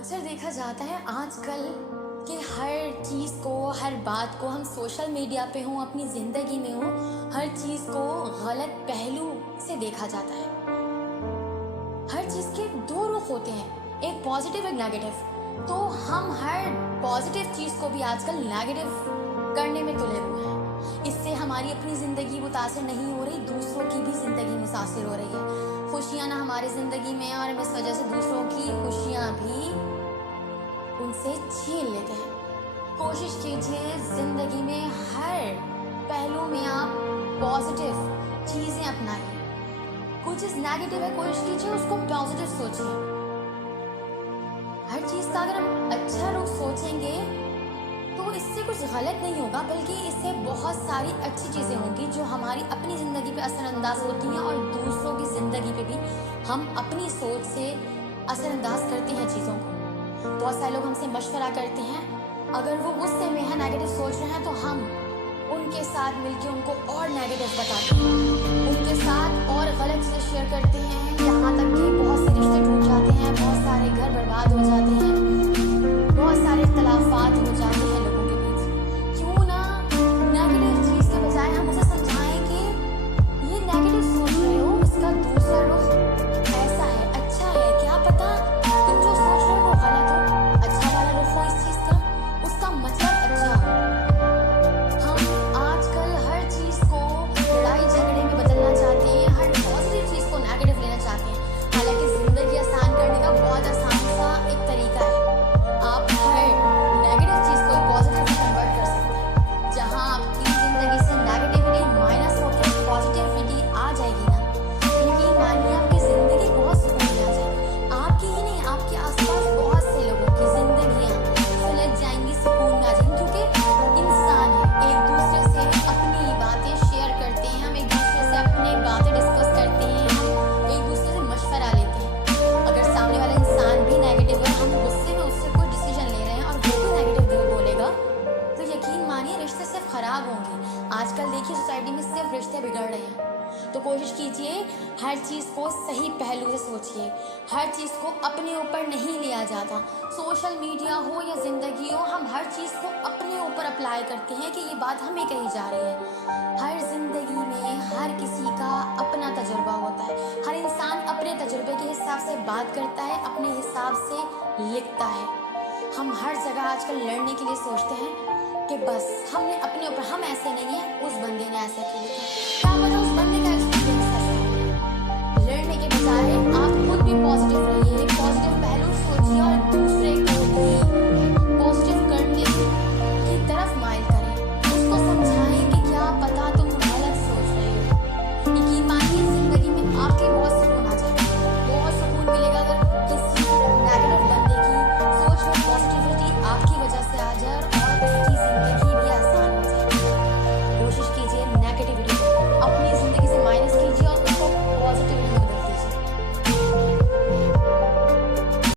अक्सर देखा जाता है आजकल कि हर चीज़ को, हर बात को हम सोशल मीडिया पे हों, अपनी ज़िंदगी में हो, हर चीज़ को गलत पहलू से देखा जाता है। हर चीज़ के दो रुख होते हैं, एक पॉजिटिव एक नेगेटिव। तो हम हर पॉजिटिव चीज़ को भी आजकल नेगेटिव करने में तुले हुए हैं। इससे हमारी अपनी ज़िंदगी मुतासिर नहीं हो रही, दूसरों की भी ज़िंदगी मुतासिर हो रही है। खुशियाँ ना हमारी ज़िंदगी में और हम इस वजह से दूसरों की खुशियाँ भी उनसे छीन लेते हैं। कोशिश कीजिए ज़िंदगी में हर पहलू में आप पॉजिटिव चीज़ें अपनाइए। कोई चीज़ नेगेटिव है, कोशिश कीजिए उसको पॉजिटिव सोचिए। हर चीज़ का अगर हम अच्छा रुख सोचेंगे तो इससे कुछ गलत नहीं होगा, बल्कि इससे बहुत सारी अच्छी चीज़ें होंगी जो हमारी अपनी ज़िंदगी पे असरअंदाज होती हैं और दूसरों की ज़िंदगी पे भी हम अपनी सोच से असरअंदाज करते हैं चीज़ों को। बहुत सारे लोग हमसे मशवरा करते हैं, अगर वो गुस्से में है, नेगेटिव सोच रहे हैं, तो हम उनके साथ मिलकर उनको और नेगेटिव बताते हैं, उनके साथ और गलत चीज़ें शेयर करते हैं, यहाँ तक कि बहुत से रिश्ते टूट जाते हैं, बहुत सारे घर बर्बाद हो जाते हैं, बहुत सारे इख्तलाफात हो जाते हैं लोगों के बीच। क्यों ना नेगेटिव चीज़ के बजाय हम उसे समझाएं कि ये नेगेटिव सोच रहे हो, इसका दूसरा रुख ऐसा है, अच्छा है, क्या पता तुम जो सोच रहे हो वो गलत हो, अच्छा वाला रुख हो इस चीज़ का, उसका मतलब अच्छा हो। हम आजकल हर चीज़ को लड़ाई झगड़े में बदलना चाहते हैं, हर पॉजिटिव चीज़ को नेगेटिव लेना चाहते हैं। हालांकि ज़िंदगी आसान करने का बहुत आसान सा एक तरीका है, आप हर नेगेटिव चीज़ को पॉजिटिव में कन्वर्ट कर सकते हैं। जहाँ आपकी ज़िंदगी से नेगेटिविटी माइनस होकर पॉजिटिविटी आ जाएगी ना, यकीन मानिए आपकी ज़िंदगी बहुत सुकून में आ जाएगी। आपकी ही नहीं, आपके आसपास बहुत से लोगों की ज़िंदगियाँ सुलझ जाएंगी, सुकून में आ जाएंगी, क्योंकि इंसान है, एक दूसरे से अपनी बातें शेयर करते हैं, हम एक दूसरे से अपनी बातें डिस्कस करते हैं, हम एक दूसरे से मशवरा लेते हैं। अगर सामने वाला इंसान भी नेगेटिव है, हम गुस्से में उससे कोई डिसीजन ले रहे हैं और वो भी नेगेटिव बोलेगा, तो यकीन मानिए रिश्ते सिर्फ ख़राब होंगे। आजकल देखिए सोसाइटी में सिर्फ रिश्ते बिगड़ रहे हैं। तो कोशिश कीजिए हर चीज़ को सही पहलू से सोचिए, हर चीज़ को अपने ऊपर नहीं लिया जाता। सोशल मीडिया हो या ज़िंदगी हो, हम हर चीज़ को अपने ऊपर अप्लाई करते हैं कि ये बात हमें कही जा रही है। हर ज़िंदगी में हर किसी का अपना तजुर्बा होता है, हर इंसान अपने तजुर्बे के हिसाब से बात करता है, अपने हिसाब से लिखता है। हम हर जगह आजकल लड़ने के लिए सोचते हैं कि बस हमने अपने ऊपर, हम ऐसे नहीं हैं, उस बंदे ने ऐसा क्यों लिखा, क्या पता उस बंदे का एक्सपीरियंस ऐसा हो। लड़ने के बजाय आप खुद भी पॉजिटिव रहिए।